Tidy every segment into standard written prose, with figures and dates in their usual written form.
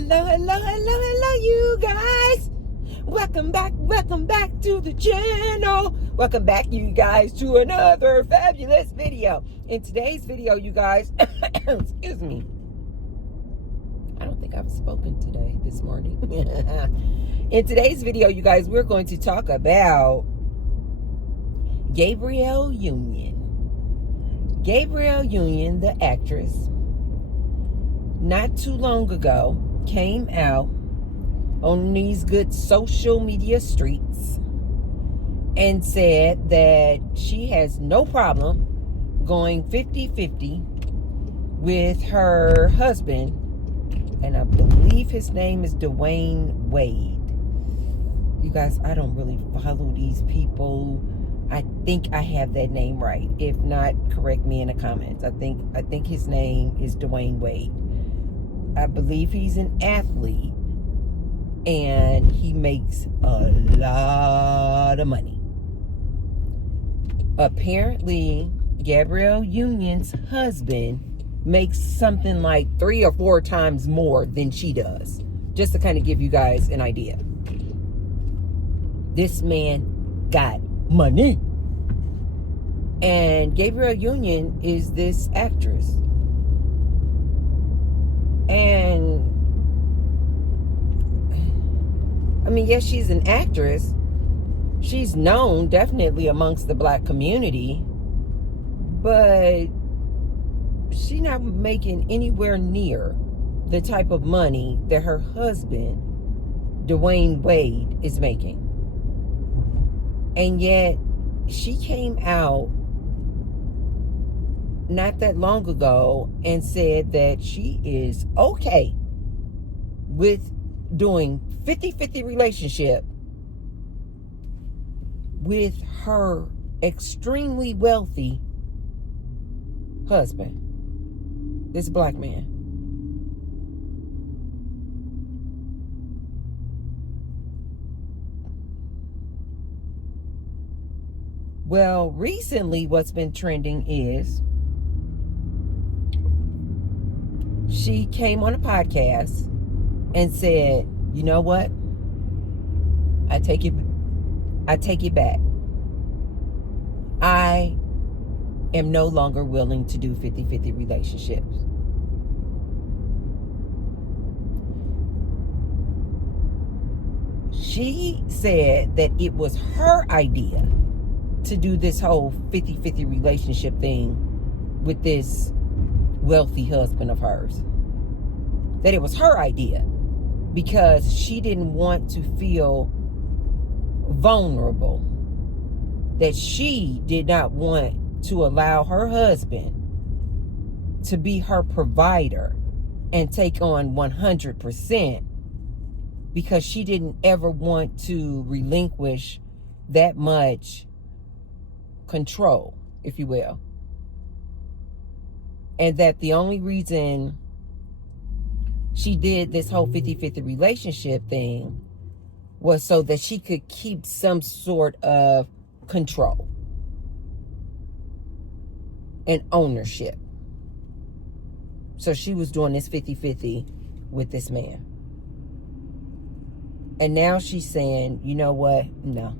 Hello, you guys. Welcome back to the channel. Welcome back, you guys, to another fabulous video. In today's video, you guys, excuse me. I don't think I've spoken this morning. In today's video, you guys, we're going to talk about Gabrielle Union. Gabrielle Union, the actress, not too long ago, came out on these good social media streets and said that she has no problem going 50-50 with her husband, and I believe his name is Dwayne Wade. You guys, I don't really follow these people. I think I have that name right. If not, correct me in the comments. I think his name is Dwayne Wade. I believe he's an athlete and he makes a lot of money. Apparently, Gabrielle Union's husband makes something like 3 or 4 times more than she does. Just to kind of give you guys an idea. This man got money. And Gabrielle Union is this actress. And I mean, yes, she's an actress. She's known definitely amongst the black community, but she's not making anywhere near the type of money that her husband, Dwayne Wade, is making. And yet, she came out not that long ago and said that she is okay with doing 50-50 relationship with her extremely wealthy husband, this black man. Well, recently what's been trending is she came on a podcast and said, you know what? I take it back. I am no longer willing to do 50-50 relationships. She said that it was her idea to do this whole 50-50 relationship thing with this wealthy husband of hers. That it was her idea because she didn't want to feel vulnerable. That she did not want to allow her husband to be her provider and take on 100%, because she didn't ever want to relinquish that much control, if you will. And that the only reason she did this whole 50-50 relationship thing was so that she could keep some sort of control and ownership. So she was doing this 50-50 with this man. And now she's saying, you know what? No.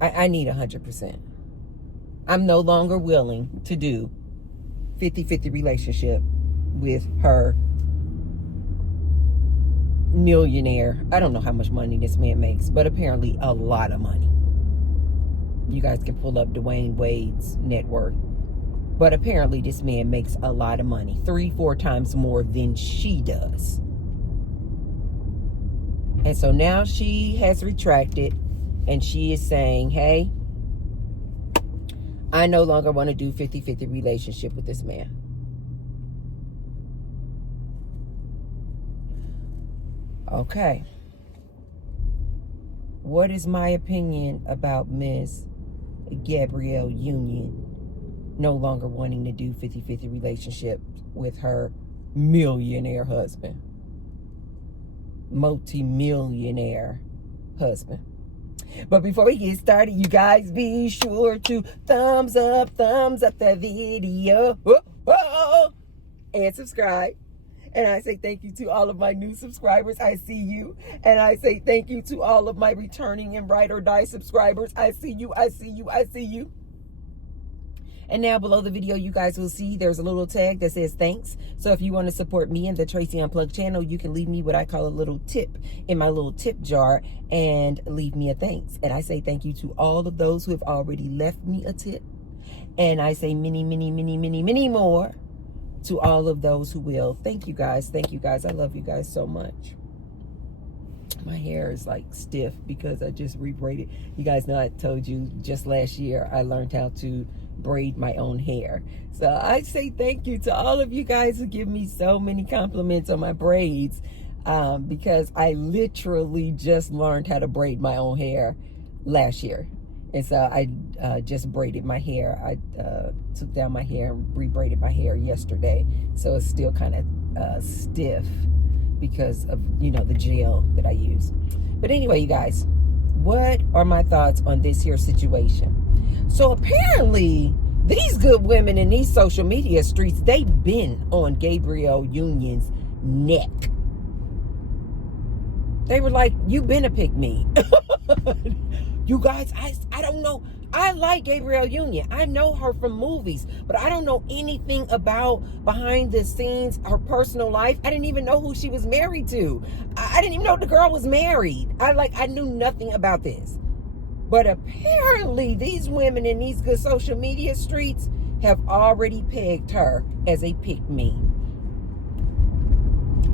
I need 100%. I'm no longer willing to do 50-50 relationship with her millionaire. I don't know how much money this man makes, but apparently a lot of money. You guys can pull up Dwayne Wade's net worth. But apparently this man makes a lot of money. 3-4 times more than she does. And so now she has retracted. And she is saying, hey, I no longer want to do 50-50 relationship with this man. Okay. What is my opinion about Miss Gabrielle Union no longer wanting to do 50-50 relationship with her millionaire husband? Multi-millionaire husband. But before we get started, you guys be sure to thumbs up the video and subscribe. And I say thank you to all of my new subscribers. I see you. And I say thank you to all of my returning and ride or die subscribers. I see you. I see you. I see you. And now below the video, you guys will see there's a little tag that says thanks. So if you want to support me and the Tracy Unplugged channel, you can leave me what I call a little tip in my little tip jar and leave me a thanks. And I say thank you to all of those who have already left me a tip. And I say many, many, many, many, many more to all of those who will. Thank you guys. Thank you guys. I love you guys so much. My hair is like stiff because I just rebraided. You guys know I told you just last year I learned how to braid my own hair. So I say thank you to all of you guys who give me so many compliments on my braids, because I literally just learned how to braid my own hair last year. And so I just braided my hair. I took down my hair and rebraided my hair yesterday. So it's still kind of stiff because of, you know, the gel that I use. But anyway, you guys, what are my thoughts on this here situation? So apparently these good women in these social media streets, they've been on Gabrielle Union's neck. They were like, you been a pick me. You guys, I don't know. I like Gabrielle Union. I know her from movies, but I don't know anything about behind the scenes, her personal life. I didn't even know who she was married to. I didn't even know the girl was married. I knew nothing about this. But apparently these women in these good social media streets have already pegged her as a pick-me.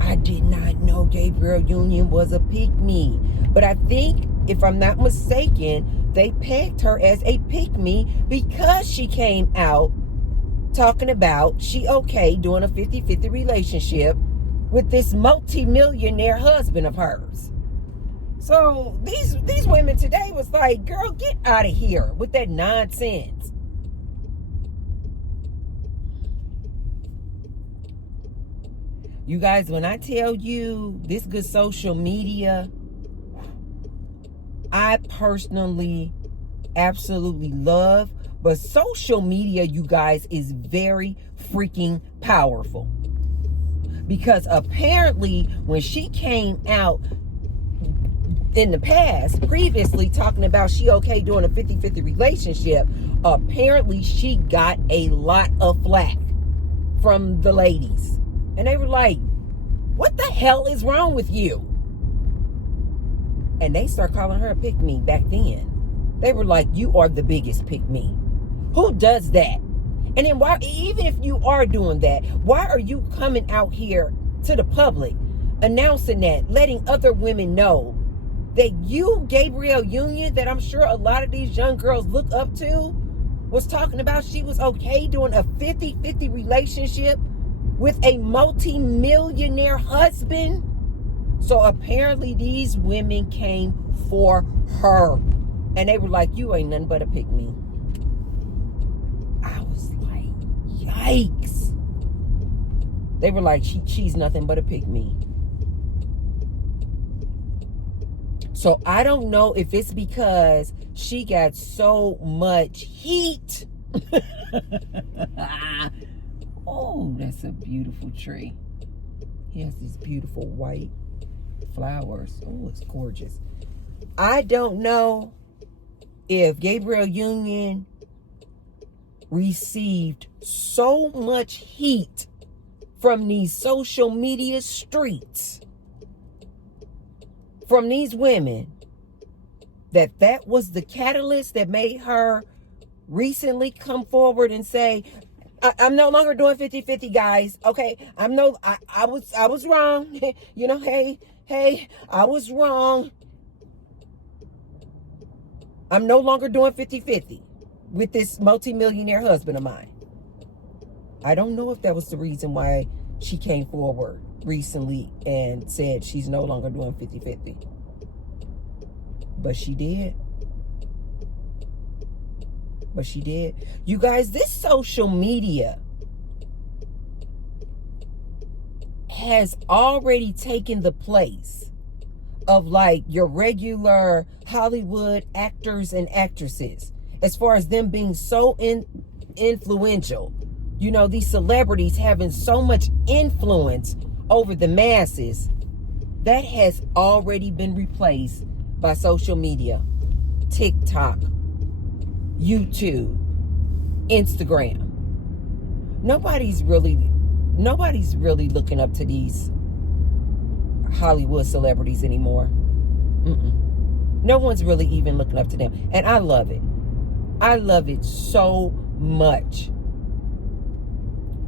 I did not know Gabrielle Union was a pick-me. But I think, if I'm not mistaken, they pegged her as a pick-me because she came out talking about she okay doing a 50-50 relationship with this multi-millionaire husband of hers. So these women today was like, girl, get out of here with that nonsense. You guys, when I tell you this good social media, I personally absolutely love, but social media, you guys, is very freaking powerful. Because apparently when she came out in the past, previously talking about she okay doing a 50-50 relationship, apparently she got a lot of flack from the ladies. And they were like, what the hell is wrong with you? And they start calling her a pick-me back then. They were like, you are the biggest pick-me. Who does that? And then why, even if you are doing that, why are you coming out here to the public announcing that, letting other women know that you, Gabrielle Union, that I'm sure a lot of these young girls look up to, was talking about she was okay doing a 50-50 relationship with a multi-millionaire husband? So apparently these women came for her. And they were like, you ain't nothing but a pick-me. I was like, yikes. They were like, she's nothing but a pick-me. So I don't know if it's because she got so much heat. Oh, that's a beautiful tree. He has these beautiful white flowers. Oh, it's gorgeous. I don't know if Gabrielle Union received so much heat from these social media streets, from these women, that was the catalyst that made her recently come forward and say, I'm no longer doing 50-50, guys. Okay, I was wrong. You know, hey, I was wrong. I'm no longer doing 50-50 with this multimillionaire husband of mine. I don't know if that was the reason why she came forward recently and said she's no longer doing 50-50. But she did. But she did. You guys, this social media has already taken the place of like your regular Hollywood actors and actresses, as far as them being so influential. You know, these celebrities having so much influence over the masses, that has already been replaced by social media, TikTok, YouTube, Instagram. Nobody's really looking up to these Hollywood celebrities anymore. No one's really even looking up to them. And I love it. I love it so much.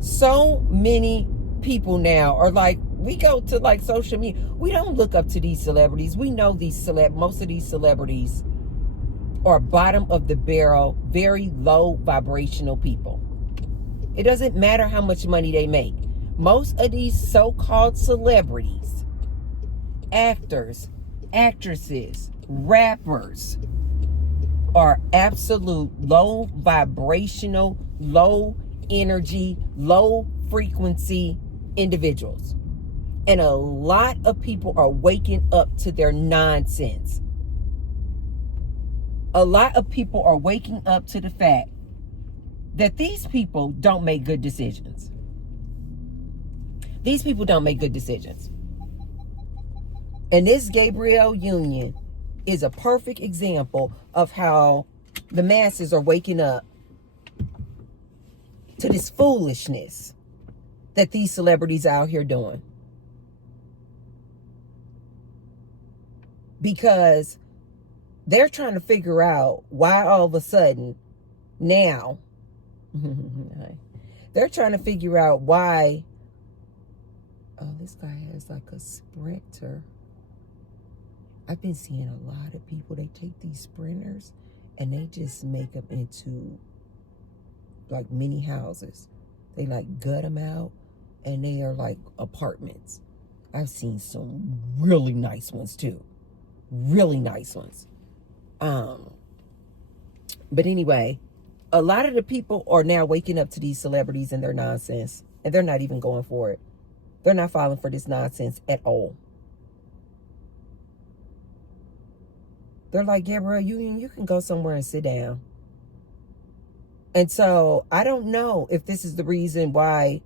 So many people now are like, we go to like social media. We don't look up to these celebrities. We know most of these celebrities are bottom of the barrel, very low vibrational people. It doesn't matter how much money they make. Most of these so-called celebrities, actors, actresses, rappers, are absolute low vibrational, low energy, low frequency individuals. And a lot of people are waking up to their nonsense. A lot of people are waking up to the fact that these people don't make good decisions. These people don't make good decisions. And this Gabrielle Union is a perfect example of how the masses are waking up to this foolishness that these celebrities out here doing. Because they're trying to figure out why all of a sudden now they're trying to figure out why this guy has like a sprinter. I've been seeing a lot of people, they take these sprinters and they just make them into like mini houses. They like gut them out and they are like apartments. I've seen some really nice ones too. Really nice ones. But anyway, a lot of the people are now waking up to these celebrities and their nonsense, and they're not even going for it. They're not falling for this nonsense at all. They're like, Gabrielle Union, you can go somewhere and sit down. And so I don't know if this is the reason why.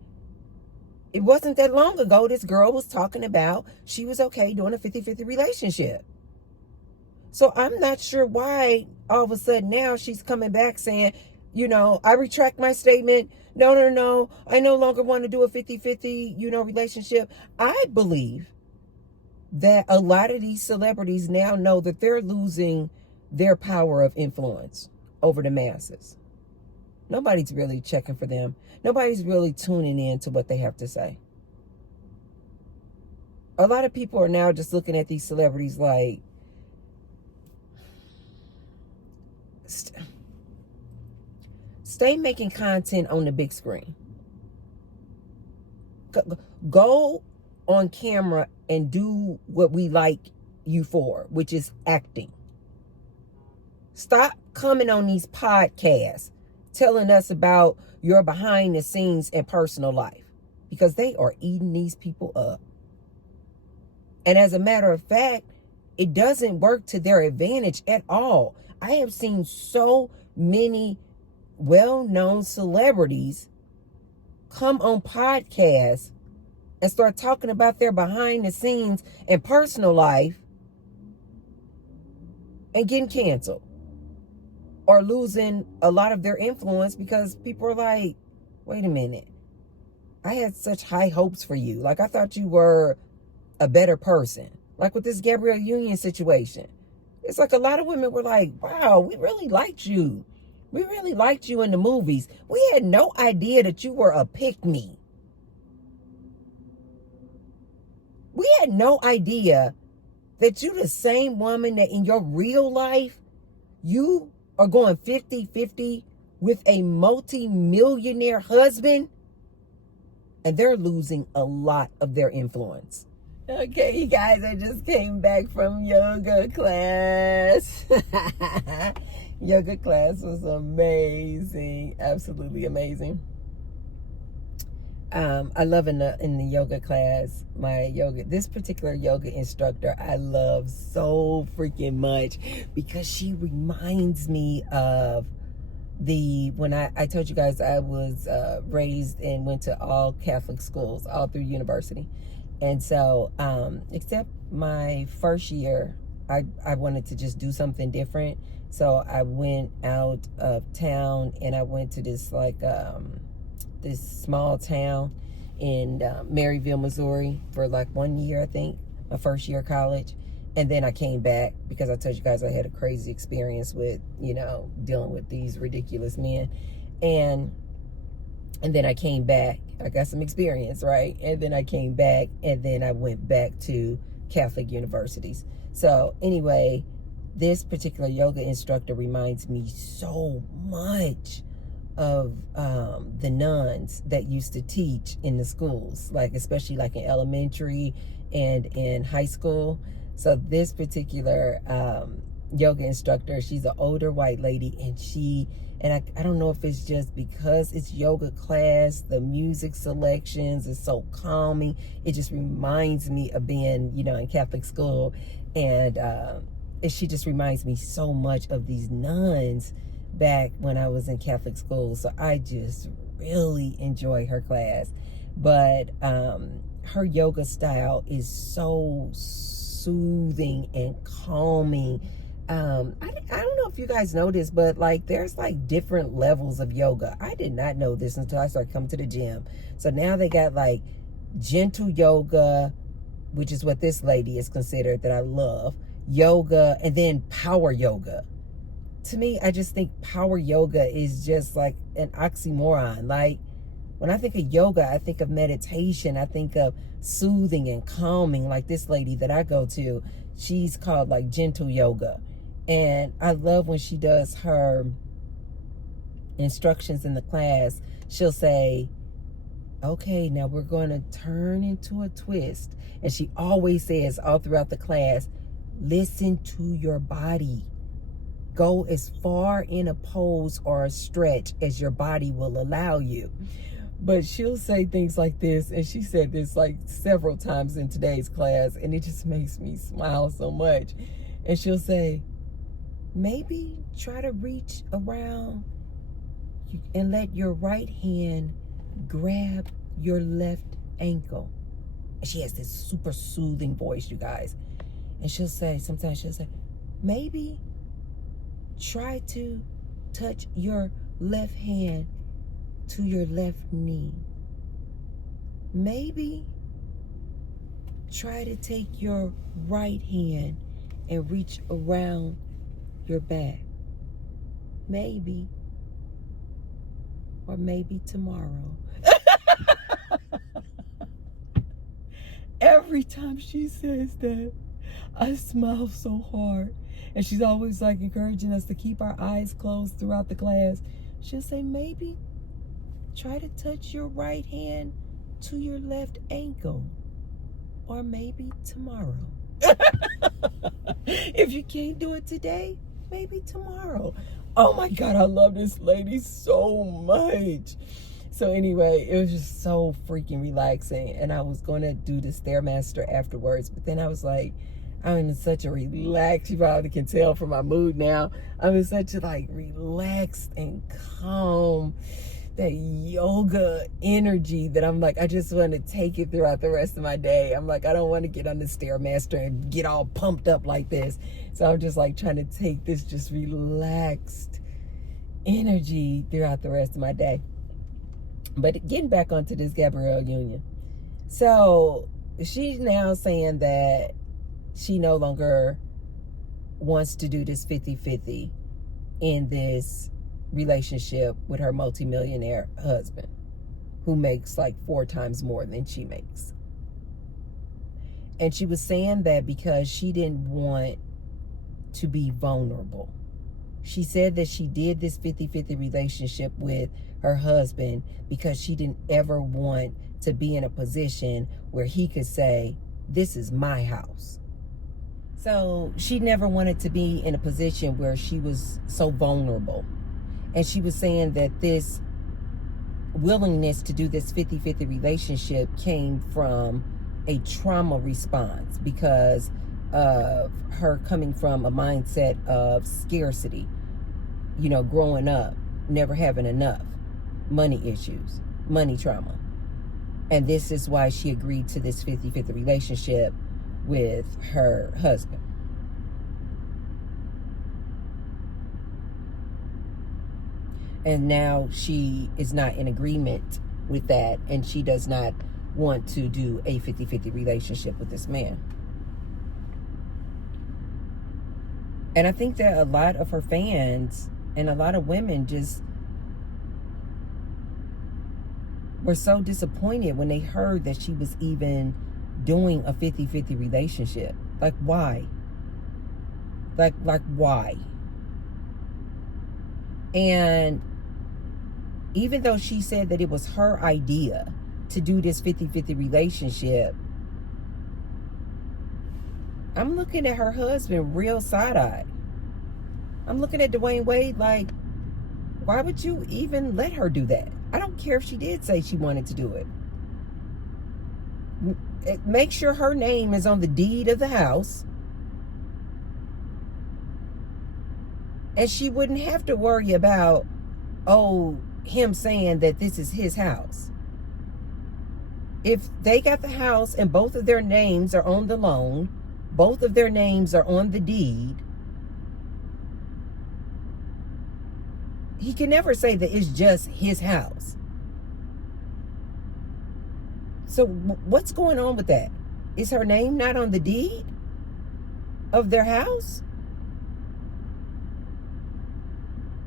It wasn't that long ago this girl was talking about she was okay doing a 50-50 relationship. So I'm not sure why all of a sudden now she's coming back saying, I retract my statement. No. I no longer want to do a 50-50, relationship. I believe that a lot of these celebrities now know that they're losing their power of influence over the masses. Nobody's really checking for them. Nobody's really tuning in to what they have to say. A lot of people are now just looking at these celebrities like, stay making content on the big screen. Go on camera and do what we like you for, which is acting. Stop coming on these podcasts telling us about your behind the scenes and personal life, because they are eating these people up. And as a matter of fact, it doesn't work to their advantage at all. I have seen so many well-known celebrities come on podcasts and start talking about their behind the scenes and personal life and getting canceled or losing a lot of their influence because people are like, wait a minute, I had such high hopes for you. Like, I thought you were a better person. Like with this Gabrielle Union situation. It's like a lot of women were like, wow, we really liked you. We really liked you in the movies. We had no idea that you were a pick-me. We had no idea that you the same woman that in your real life, you are going 50-50 with a multi-millionaire husband, and they're losing a lot of their influence. Okay, you guys, I just came back from yoga class. Yoga class was amazing. Absolutely amazing. I love in the yoga class, this particular yoga instructor, I love so freaking much because she reminds me of when I told you guys I was raised and went to all Catholic schools, all through university. And so, except my first year, I wanted to just do something different. So I went out of town and I went to this this small town in Maryville, Missouri for like 1 year, I think, my first year of college. And then I came back because I told you guys I had a crazy experience with, dealing with these ridiculous men. And then I came back. I got some experience, right? And then I came back, and then I went back to Catholic universities. So anyway, this particular yoga instructor reminds me so much of the nuns that used to teach in the schools, like especially like in elementary and in high school. So this particular yoga instructor, she's an older white lady, and I don't know if it's just because it's yoga class, the music selections is so calming. It just reminds me of being, in Catholic school. And she just reminds me so much of these nuns back when I was in Catholic school. So I just really enjoy her class. But her yoga style is so soothing and calming. I don't know if you guys know this, but like there's like different levels of yoga. I did not know this until I started coming to the gym. So now they got like gentle yoga, which is what this lady is considered, that I love, yoga, and then power yoga. To me, I just think power yoga is just like an oxymoron. Like when I think of yoga, I think of meditation. I think of soothing and calming. Like this lady that I go to, she's called like gentle yoga. And I love when she does her instructions in the class. She'll say, okay, now we're going to turn into a twist. And she always says all throughout the class, listen to your body. Go as far in a pose or a stretch as your body will allow you. But she'll say things like this, and she said this like several times in today's class, and it just makes me smile so much. And she'll say, maybe try to reach around and let your right hand grab your left ankle. And she has this super soothing voice, you guys. And sometimes she'll say, maybe try to touch your left hand to your left knee. Maybe try to take your right hand and reach around your back. Maybe. Or maybe tomorrow. Every time she says that, I smile so hard. And she's always like encouraging us to keep our eyes closed throughout the class. She'll say, maybe try to touch your right hand to your left ankle. Or maybe tomorrow. If you can't do it today, maybe tomorrow. Oh my God, I love this lady so much. So anyway, it was just so freaking relaxing. And I was going to do the Stairmaster afterwards. But then I was like, I'm in such a relaxed, you probably can tell from my mood now. I'm in such a like relaxed and calm, that yoga energy that I'm like, I just want to take it throughout the rest of my day. I'm like, I don't want to get on the Stairmaster and get all pumped up like this. So I'm just like trying to take this just relaxed energy throughout the rest of my day. But getting back onto this Gabrielle Union. So she's now saying that she no longer wants to do this 50-50 in this relationship with her multimillionaire husband, who makes like 4 times more than she makes. And she was saying that because she didn't want to be vulnerable. She said that she did this 50-50 relationship with her husband because she didn't ever want to be in a position where he could say, this is my house. So she never wanted to be in a position where she was so vulnerable. And she was saying that this willingness to do this 50-50 relationship came from a trauma response because of her coming from a mindset of scarcity, growing up, never having enough, money issues, money trauma. And this is why she agreed to this 50-50 relationship with her husband. And now she is not in agreement with that, and she does not want to do a 50-50 relationship with this man. And I think that a lot of her fans and a lot of women just were so disappointed when they heard that she was even doing a 50-50 relationship. Like, why? Like why? And even though she said that it was her idea to do this 50-50 relationship, I'm looking at her husband real side-eyed. I'm looking at Dwayne Wade like, why would you even let her do that? I don't care if she did say she wanted to do it. Make sure her name is on the deed of the house. And she wouldn't have to worry about, him saying that this is his house. If they got the house and both of their names are on the loan, both of their names are on the deed, he can never say that it's just his house. So what's going on with that? Is her name not on the deed of their house?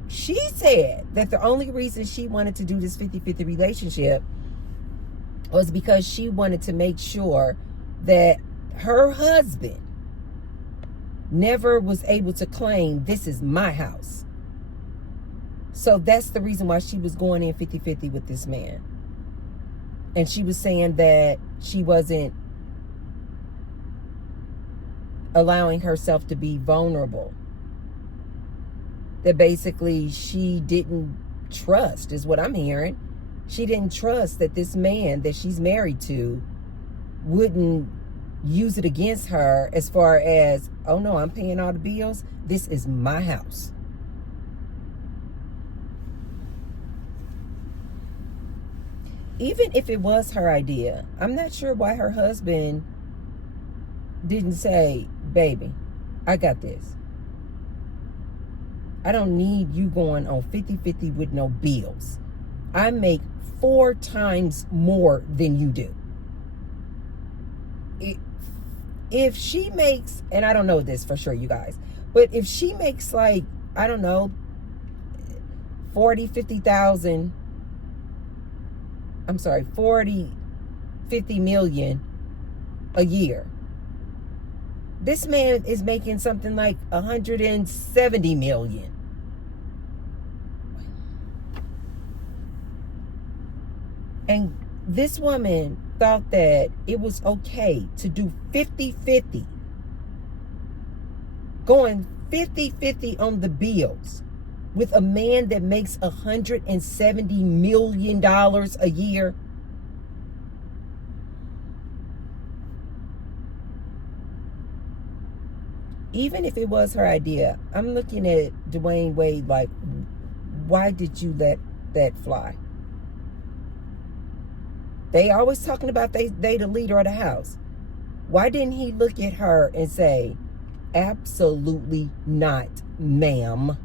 She said that the only reason she wanted to do this 50-50 relationship was because she wanted to make sure that her husband never was able to claim, this is my house. So that's the reason why she was going in 50-50 with this man. And she was saying that she wasn't allowing herself to be vulnerable. That basically she didn't trust, is what I'm hearing. She didn't trust that this man that she's married to wouldn't use it against her as far as, oh no, I'm paying all the bills. This is my house. Even if it was her idea, I'm not sure why her husband didn't say, baby, I got this. I don't need you going on 50-50 with no bills. I make 4 times more than you do. If she makes, and I don't know this for sure, you guys, but if she makes like, I don't know, 50 million a year. This man is making something like 170 million. And this woman thought that it was okay to do 50-50. Going 50-50 on the bills with a man that makes $170 million a year. Even if it was her idea, I'm looking at Dwayne Wade like, why did you let that fly? They always talking about they the leader of the house. Why didn't he look at her and say, absolutely not, ma'am.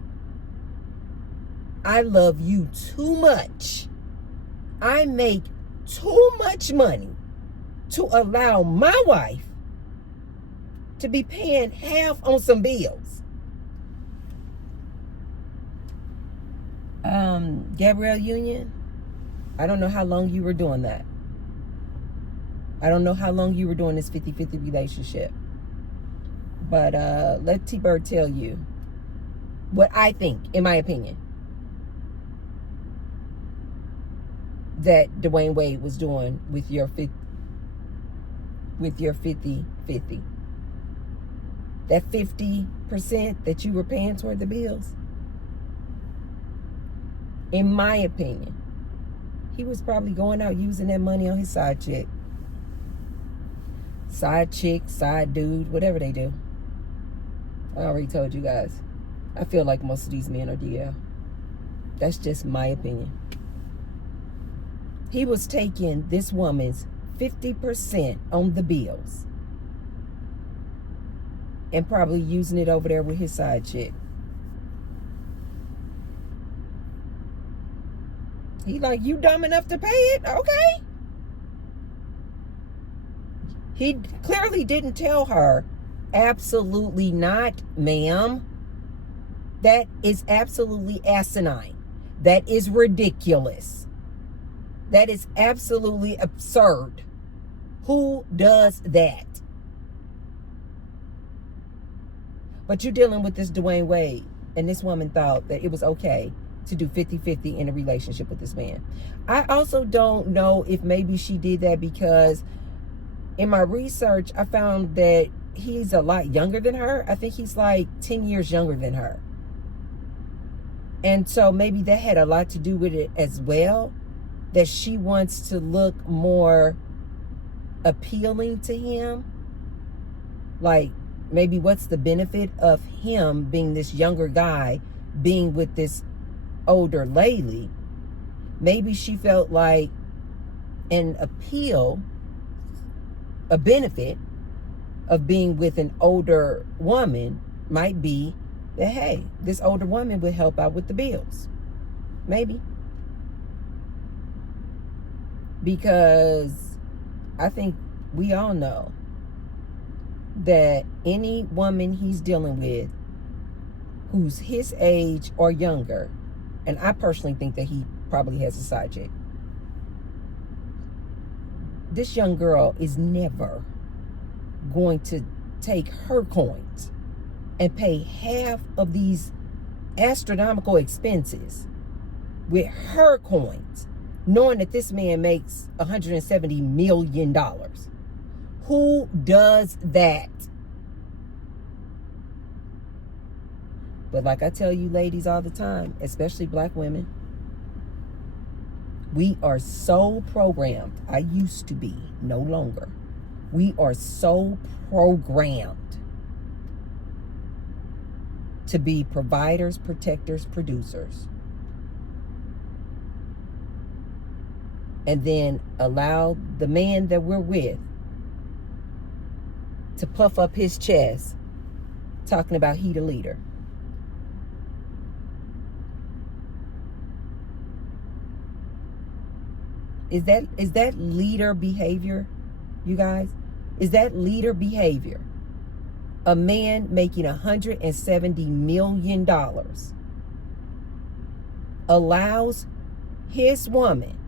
I love you too much. I make too much money to allow my wife to be paying half on some bills. Gabrielle Union, I don't know how long you were doing that. I don't know how long you were doing this 50-50 relationship. But let T-Bird tell you what I think, in my opinion, that Dwayne Wade was doing with your 50-50. That 50% that you were paying toward the bills. In my opinion, he was probably going out using that money on his side chick. Side chick, side dude, whatever they do. I already told you guys. I feel like most of these men are DL. That's just my opinion. He was taking this woman's 50% on the bills and probably using it over there with his side chick. He like, you dumb enough to pay it? Okay. He clearly didn't tell her, absolutely not, ma'am. That is absolutely asinine. That is ridiculous. That is absolutely absurd. Who does that? But you're dealing with this Dwayne Wade, and this woman thought that it was okay to do 50-50 in a relationship with this man. I also don't know if maybe she did that because in my research, I found that he's a lot younger than her. I think he's like 10 years younger than her. And so maybe that had a lot to do with it as well, that she wants to look more appealing to him. Like, maybe what's the benefit of him being this younger guy, being with this older lady? Maybe she felt like an appeal, a benefit of being with an older woman might be that, hey, this older woman would help out with the bills. Maybe. Because I think we all know that any woman he's dealing with who's his age or younger, and I personally think that he probably has a side chick, this young girl is never going to take her coins and pay half of these astronomical expenses with her coins, knowing that this man makes $170 million. Who does that? But like I tell you ladies all the time, especially black women, we are so programmed. I used to be, no longer. We are so programmed to be providers, protectors, producers. And then allow the man that we're with to puff up his chest talking about he the leader. Is that leader behavior, you guys? Is that leader behavior? A man making $170 million allows his woman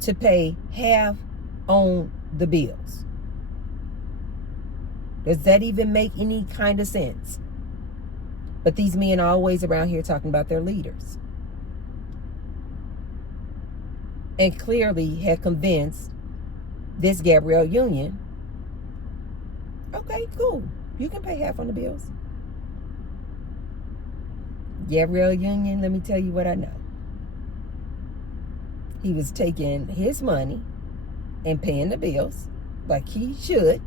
to pay half on the bills. Does that even make any kind of sense? But these men are always around here talking about their leaders. And clearly had convinced this Gabrielle Union, okay, cool, you can pay half on the bills. Gabrielle Union, let me tell you what I know. He was taking his money and paying the bills like he should.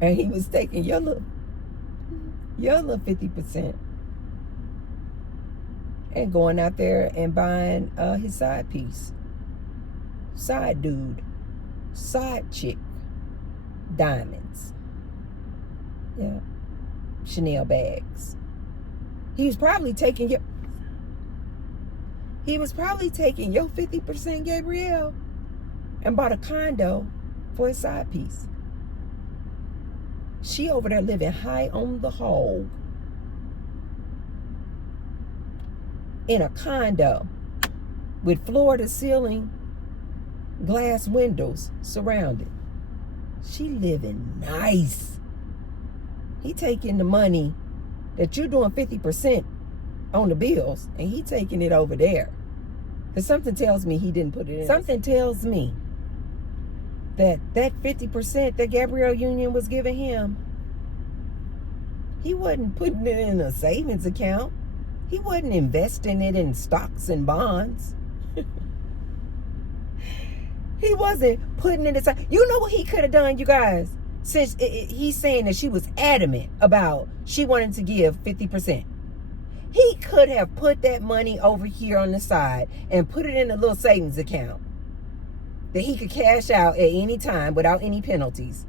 And he was taking your little 50% and going out there and buying his side piece, side dude, side chick, diamonds, yeah, Chanel bags. He was probably taking your 50%, Gabrielle, and bought a condo for his side piece. She over there living high on the hog in a condo with floor-to-ceiling glass windows surrounded. She living nice. He taking the money that you're doing 50% on the bills, and he taking it over there. Because something tells me he didn't put it in. Something tells me that 50% that Gabrielle Union was giving him, he wasn't putting it in a savings account. He wasn't investing it in stocks and bonds. He wasn't putting it aside. You know what he could have done, you guys? Since he's saying that she was adamant about she wanted to give 50%. He could have put that money over here on the side and put it in a little savings account that he could cash out at any time without any penalties.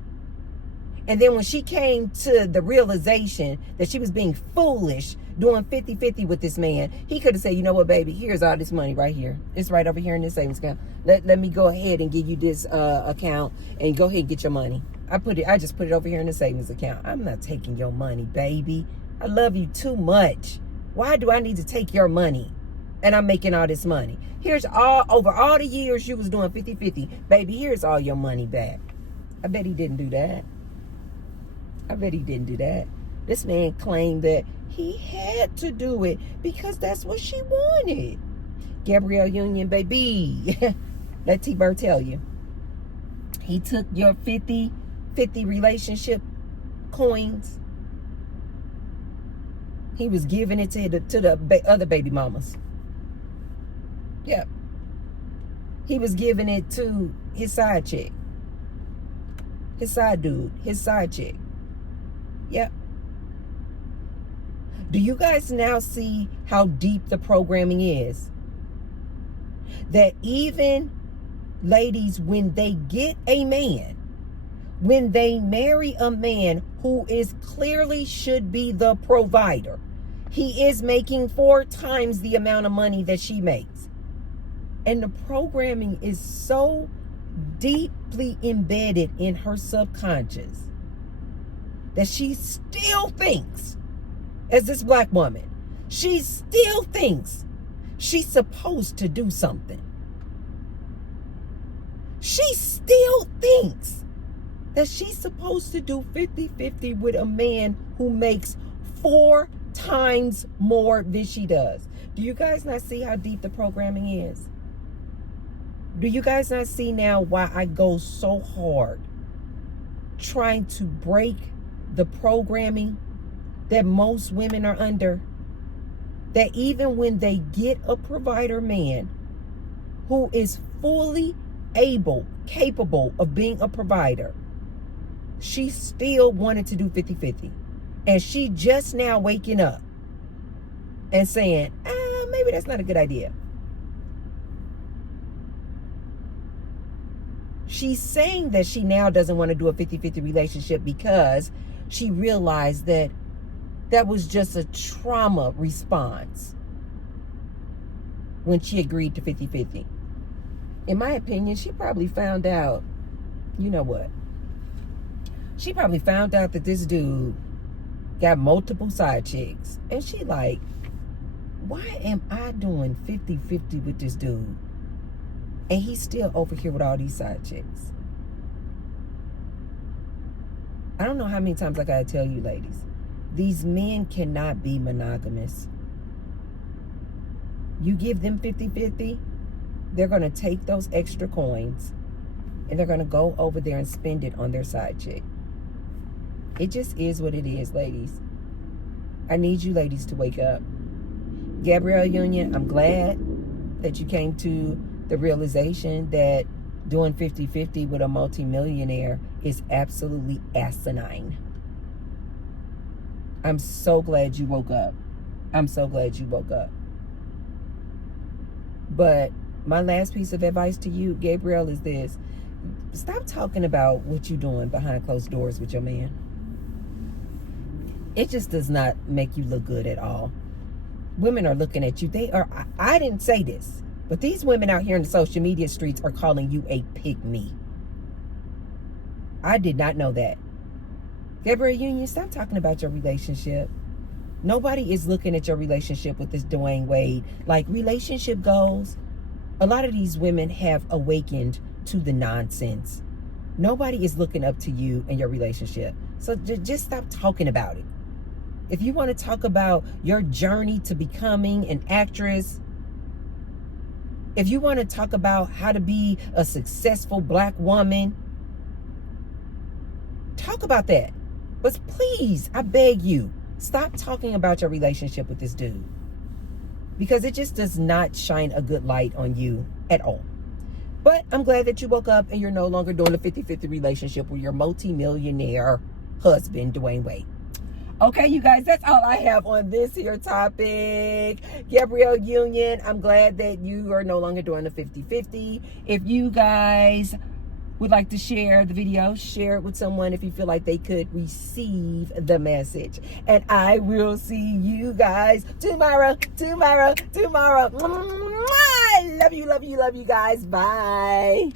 And then when she came to the realization that she was being foolish doing 50-50 with this man, he could have said, you know what, baby, here's all this money right here. It's right over here in this savings account. Let me go ahead and give you this account and go ahead and get your money. I just put it over here in the savings account. I'm not taking your money, baby. I love you too much. Why do I need to take your money? And I'm making all this money. Here's over all the years you was doing 50-50. Baby, here's all your money back. I bet he didn't do that. This man claimed that he had to do it because that's what she wanted. Gabrielle Union, baby. Let T-Bird tell you. He took your 50-50 relationship coins. He was giving it to the other baby mamas. Yep. He was giving it to his side chick. His side dude. His side chick. Yep. Do you guys now see how deep the programming is? That even ladies, when they get a man, when they marry a man who is clearly should be the provider, he is making 4 times the amount of money that she makes. And the programming is so deeply embedded in her subconscious that she still thinks, as this black woman, she still thinks she's supposed to do something. She still thinks that she's supposed to do 50-50 with a man who makes 4 times more than she does. Do you guys not see how deep the programming is? Do you guys not see now why I go so hard trying to break the programming that most women are under? That even when they get a provider man who is fully capable of being a provider, she still wanted to do 50-50. And she just now waking up and saying, maybe that's not a good idea. She's saying that she now doesn't want to do a 50-50 relationship because she realized that that was just a trauma response when she agreed to 50-50. In my opinion, she probably found out, you know what? She probably found out that this dude got multiple side chicks. And she like, why am I doing 50-50 with this dude? And he's still over here with all these side chicks. I don't know how many times I gotta tell you, ladies. These men cannot be monogamous. You give them 50-50, they're gonna take those extra coins and they're gonna go over there and spend it on their side chick. It just is what it is, ladies. I need you ladies to wake up. Gabrielle Union, I'm glad that you came to the realization that doing 50-50 with a multimillionaire is absolutely asinine. I'm so glad you woke up. I'm so glad you woke up. But my last piece of advice to you, Gabrielle, is this. Stop talking about what you're doing behind closed doors with your man. It just does not make you look good at all. Women are looking at you. I didn't say this, but these women out here in the social media streets are calling you a pygmy. I did not know that. Gabrielle Union, stop talking about your relationship. Nobody is looking at your relationship with this Dwayne Wade. Like relationship goals, a lot of these women have awakened to the nonsense. Nobody is looking up to you and your relationship. So just stop talking about it. If you want to talk about your journey to becoming an actress, if you want to talk about how to be a successful black woman, talk about that. But please, I beg you, stop talking about your relationship with this dude. Because it just does not shine a good light on you at all. But I'm glad that you woke up and you're no longer doing a 50-50 relationship with your multi-millionaire husband, Dwayne Wade. Okay, you guys, that's all I have on this here topic. Gabrielle Union, I'm glad that you are no longer doing the 50-50. If you guys would like to share the video, share it with someone if you feel like they could receive the message. And I will see you guys tomorrow. Love you guys. Bye.